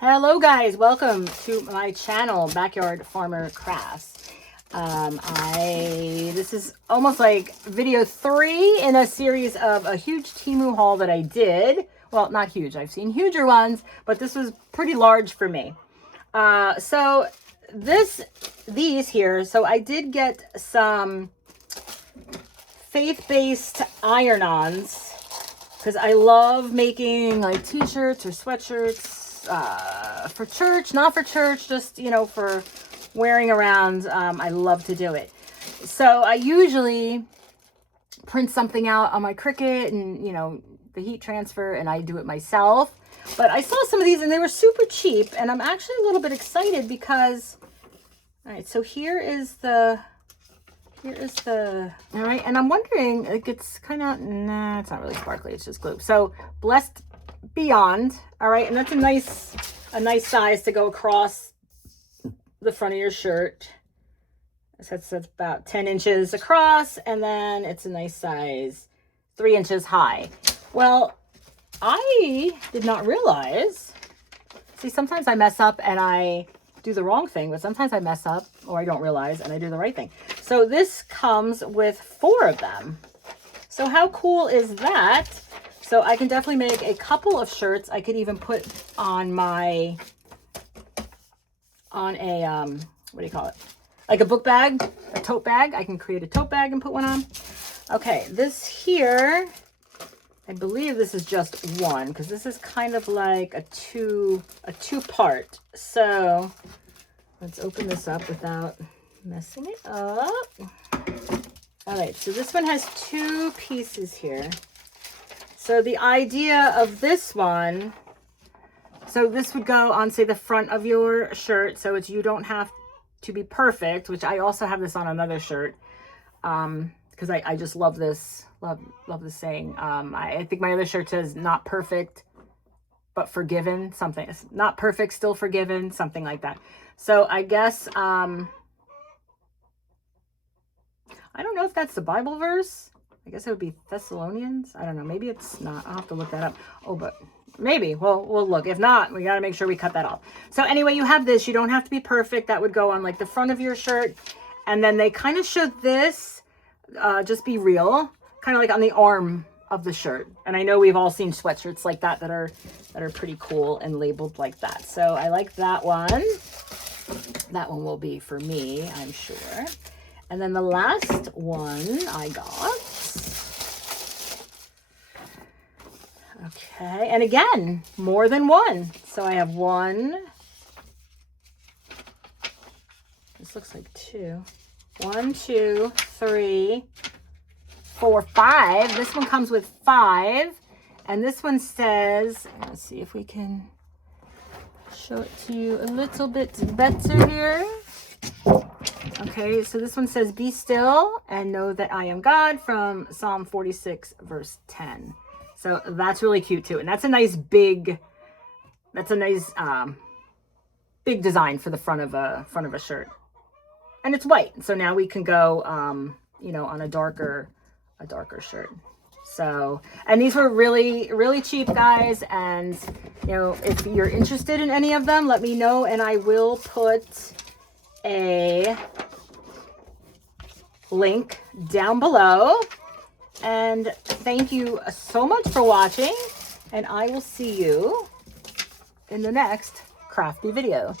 Hello guys, welcome to my channel, Backyard Farmer Crafts. This is almost like video 3 in a series of a huge TEMU haul that I did. Well, not huge, I've seen huger ones, but this was pretty large for me. So these here, so I did get some faith-based iron-ons because I love making like t-shirts or sweatshirts for church, not for church, just, you know, for wearing around. I love to do it. So I usually print something out on my Cricut and, you know, the heat transfer, and I do it myself. But I saw some of these and they were super cheap, and I'm actually a little bit excited because, all right, so here is the, all right, and I'm wondering, like, it's kind of, nah, it's not really sparkly, it's just glue. So Blessed Beyond, all right, and that's a nice size to go across the front of your shirt. So that's about 10 inches across, and then it's a nice size 3 inches high. Well, I did not realize, see, sometimes I mess up and I do the wrong thing, but sometimes I mess up or I don't realize and I do the right thing. So this comes with 4 of them. So how cool is that? So I can definitely make a couple of shirts. I could even put on my, what do you call it? Like a book bag, a tote bag. I can create a tote bag and put one on. Okay, this here, I believe this is just one, because this is kind of like a two-part. So let's open this up without messing it up. All right, so this one has 2 pieces here. So the idea of this one, so this would go on, say, the front of your shirt. So it's, you don't have to be perfect, which I also have this on another shirt. Because I just love this, love this saying. I think my other shirt says not perfect, but forgiven, something. Not perfect, still forgiven, something like that. So I guess, I don't know if that's the Bible verse. I guess it would be Thessalonians. I don't know. Maybe it's not. I'll have to look that up. Oh, but maybe. Well, we'll look. If not, we got to make sure we cut that off. So anyway, you have this. You don't have to be perfect. That would go on like the front of your shirt. And then they kind of showed this, just be real, kind of like on the arm of the shirt. And I know we've all seen sweatshirts like that that are pretty cool and labeled like that. So I like that one. That one will be for me, I'm sure. And then the last one I got. Okay, and again, more than one. So I have 1. This looks like 2. 1, 2, 3, 4, 5. This one comes with 5. And this one says, let's see if we can show it to you a little bit better here. Okay, so this one says, be still and know that I am God, from Psalm 46, verse 10. So that's really cute too. And that's a nice big, big design for the front of a shirt. And it's white. So now we can go, you know, on a darker shirt. So, and these were really, really cheap, guys. And, you know, if you're interested in any of them, let me know. And I will put a link down below. And thank you so much for watching, and I will see you in the next crafty video.